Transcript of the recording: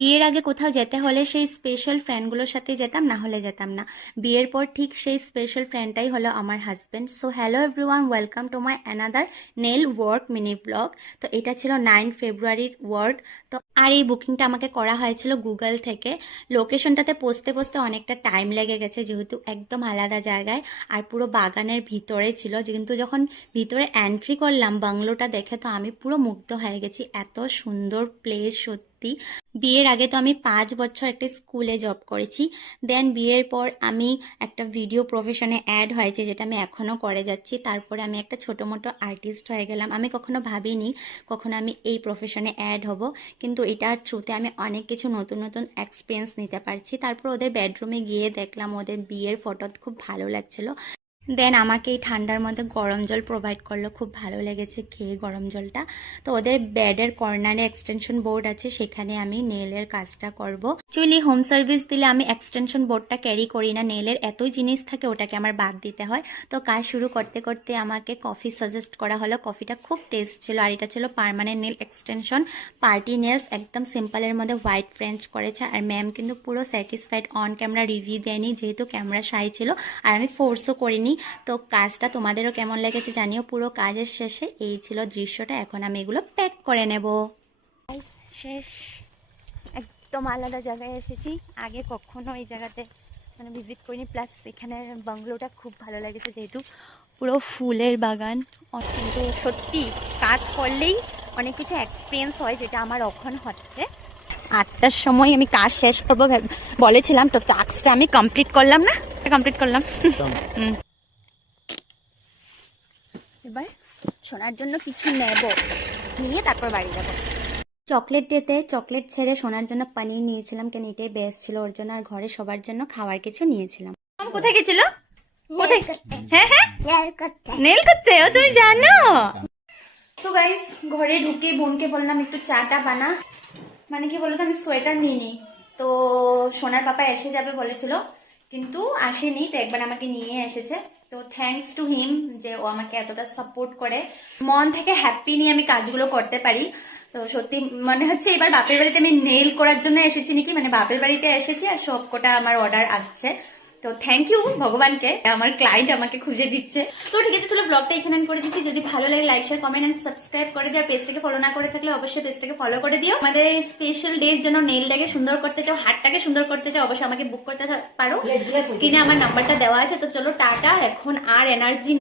বিয়ের আগে কোথাও যেতে হলে সেই স্পেশাল ফ্রেন্ডগুলোর সাথে যেতাম, না হলে যেতাম না। বিয়ের পর ঠিক সেই স্পেশাল ফ্রেন্ডটাই হলো আমার husband. So hello everyone, welcome to my another nail work mini blog. তো এটা ছিল 9 ফেব্রুয়ারির ওয়ার্ক। তো আর এই বুকিংটা আমাকে করা হয়েছিল গুগল থেকে। লোকেশনটাতে পৌঁছতে পৌঁছতে অনেকটা টাইম লেগে গেছে, যেহেতু একদম আলাদা জায়গায় আর পুরো বাগানের ভিতরে ছিল। কিন্তু যখন ভিতরে এন্ট্রি করলাম বাংলোটা দেখে, তো আমি পুরো মুগ্ধ হয়ে গেছি। এত সুন্দর প্লেস সত্যি। বিয়ের আগে তো আমি 5 বছর একটা স্কুলে জব করেছি। দেন বিয়ের পর আমি একটা ভিডিও প্রফেশনে অ্যাড হয়েছে, যেটা আমি এখনও করে যাচ্ছি। তারপরে আমি একটা ছোটো মোটো আর্টিস্ট হয়ে গেলাম। আমি কখনো ভাবিনি কখনো আমি এই প্রফেশনে অ্যাড হব, কিন্তু এটার থ্রুতে আমি অনেক কিছু নতুন নতুন এক্সপিরিয়েন্স নিতে পারছি। তারপর ওদের বেডরুমে গিয়ে দেখলাম ওদের বিয়ের ফটো, খুব ভালো লাগছিলো। দেন আমাকে এই ঠান্ডার মধ্যে গরম জল প্রোভাইড করলো, খুব ভালো লেগেছে খেয়ে গরম জলটা। তো ওদের বেডের কর্নারে এক্সটেনশন বোর্ড আছে, সেখানে আমি নেলের কাজটা করব। অ্যাকচুয়ালি হোম সার্ভিস দিলে আমি এক্সটেনশন বোর্ডটা ক্যারি করি না, নেলের এতই জিনিস থাকে ওটাকে আমার বাদ দিতে হয়। তো কাজ শুরু করতে করতে আমাকে কফি সাজেস্ট করা হলো। কফিটা খুব টেস্ট ছিল। আর এটা ছিল permanent nail extension, party nails, একদম সিম্পলের মধ্যে হোয়াইট ফ্রেঞ্চ করেছে। আর ম্যাম কিন্তু পুরো স্যাটিসফাইড, অন ক্যামেরা রিভিউ দেয়নি, যেহেতু ক্যামেরা শাই ছিল। আর আমি ফোর্সও করিনি। তো কাজটা তোমাদেরও কেমন লেগেছে জানিও। পুরো কাজের শেষে এই ছিল দৃশ্যটা। এখন আমি এগুলো প্যাক করে নেব। শেষ, একদম আলাদা জায়গায় এসেছি। আগে কখনো এই জায়গাতে ভিজিট করিনি। প্লাস এখানে বাংলোটা খুব ভালো লেগেছে, যেহেতু পুরো ফুলের বাগান। কিন্তু সত্যি কাজ করলেই অনেক কিছু এক্সপিরিয়েন্স হয়, যেটা আমার এখন হচ্ছে। 8টার সময় আমি কাজ শেষ করবো বলেছিলাম, তো টাস্কটা আমি কমপ্লিট করলাম না, কমপ্লিট করলাম। এবার সোনার জন্য কিছু নেব, নিয়ে তারপর বাড়ি যাব। চকলেট ডেতে চকলেট ছেড়ে সোনার জন্য পনির নিয়েছিলাম, কেন এটাই বেস্ট ছিল ওর জন্য। আর ঘরে সবার জন্য খাওয়ার কিছু নিয়েছিলাম। কোথায় গেছিল? কোথায়? হ্যাঁ হ্যাঁ, নেল করতে। ও তুমি জানো? তো গাইস, ঘরে ঢুকে বোনকে বললাম একটু চাটা বানা। মানে কি বলতো, আমি সোয়েটার নিইনি। তো সোনার পাপা এসে যাবে বলেছিল, কিন্তু আসেনি। তো একবার আমাকে নিয়ে এসেছে। তো থ্যাঙ্কস টু হিম, যে ও আমাকে এতটা সাপোর্ট করে। মন থেকে হ্যাপি নিয়ে আমি কাজগুলো করতে পারি। তো সত্যি মনে হচ্ছে এবার বাপের বাড়িতে আমি নেল করার জন্য এসেছি নাকি, মানে বাপের বাড়িতে এসেছি আর সব কোটা আমার অর্ডার আসছে। তো থ্যাংক ইউ ভগবানকে, আমার ক্লায়েন্ট আমাকে খুঁজে দিচ্ছে। তো ঠিক আছে, চলো ব্লগটা এখানে করে দিচ্ছি। যদি ভালো লাগে like share comment and subscribe করে দিও। পেজটাকে ফলো না করে থাকলে অবশ্যই পেজটাকে ফলো করে দিও। আমাদের এই স্পেশাল ডে এর জন্য নেলটাকে সুন্দর করতে চাও, হাতটাকে সুন্দর করতে চাও, অবশ্যই আমাকে বুক করতে পারো। স্ক্রিনে আমার নাম্বারটা দেওয়া আছে। তো চলো টাটা, এখন আর এনার্জি